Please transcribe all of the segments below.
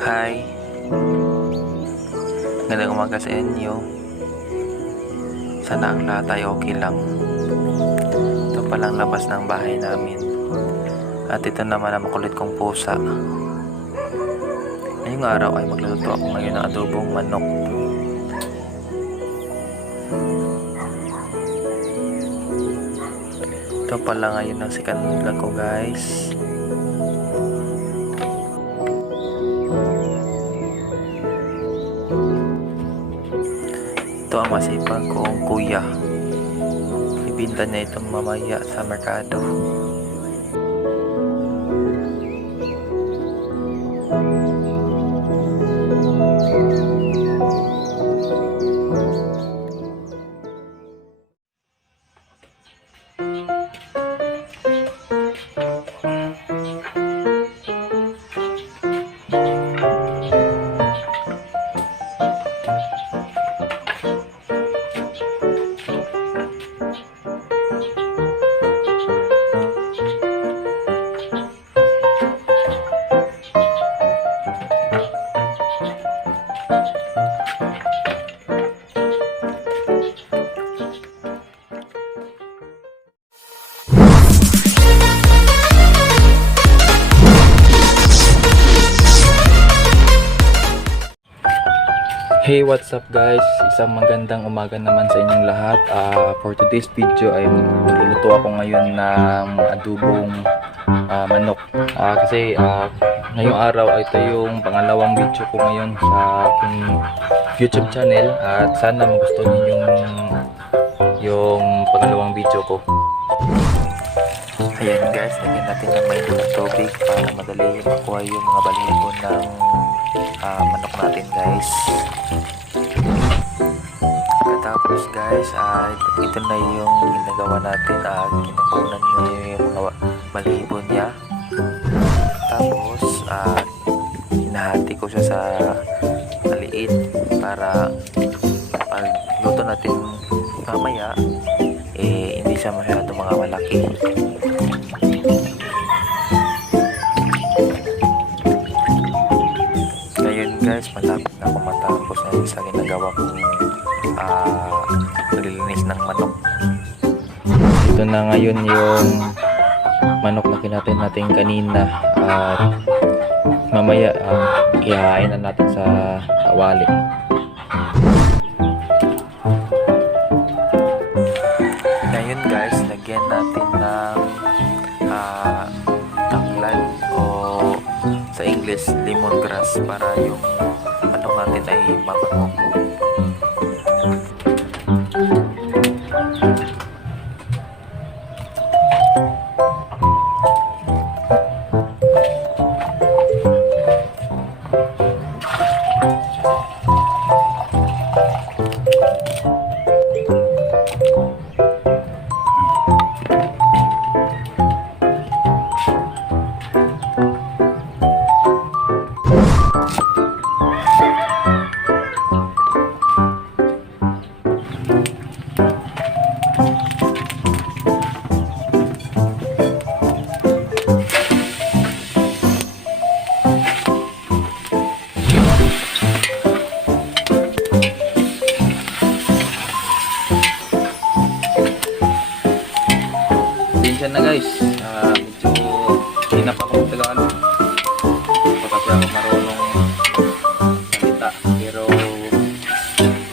Hi, magandang umaga sa inyo. Sana ang lahat ay okay lang. Ito palang labas ng bahay namin. At ito naman ang makulit kong pusa. Ngayong araw ay magluluto ako ngayon ng adobong manok. Ito pala ngayon ang second vlog ko, guys. Ito ang masipag kong kuya. Ibinta niya itong mamaya sa merkado. Hey, what's up guys? Isang magandang umaga naman sa inyong lahat. For today's video ay magluluto ako ngayon ng adobong manok. Kasi ngayong araw ay ito yung pangalawang video ko ngayon sa aking YouTube channel. At sana magustuhan niyo yung pangalawang video ko. Ayan guys, lagyan natin ng mainit na tubig para madali makuha yung mga balahibo ng manok natin guys. Tapos guys, ito na yung ginagawa natin. Kinukunan nyo yung mga balahibo niya. Tapos hinahati ko siya sa maliit para pag luto natin mamaya hindi siya masyado mga malaki. Ngayon guys, malapit na ako matapos na sa ginagawa kong paglilinis ng manok. Ito na ngayon yung manok na kinatin natin kanina at mamaya ihahain na natin sa kawali. Ngayon guys, lagyan natin ng tanglad o sa English lemongrass para yung manok natin ay mabango. Yan na guys, medyo hinap ako talaga kasi ako marunong salita, pero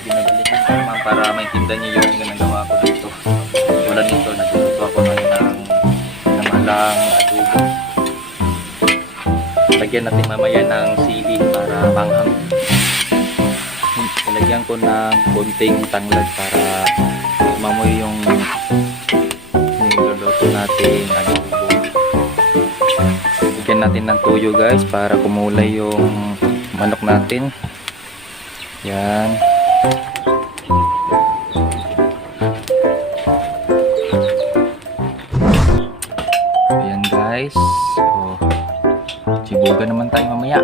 pinagalingan ko naman para maintindihan niyo yung ginagawa ko dito. Tulad nito, nagluluto ako ngayon ng namalang adobo. Lagyan natin mamaya ng sili para manghang. Ilagyan ko ng konting tanglad para mamoy yung natin adobo. Lagyan natin ng tuyo guys para kumulay yung manok natin. Yan. Ayan guys. So, sibugan naman tayo mamaya.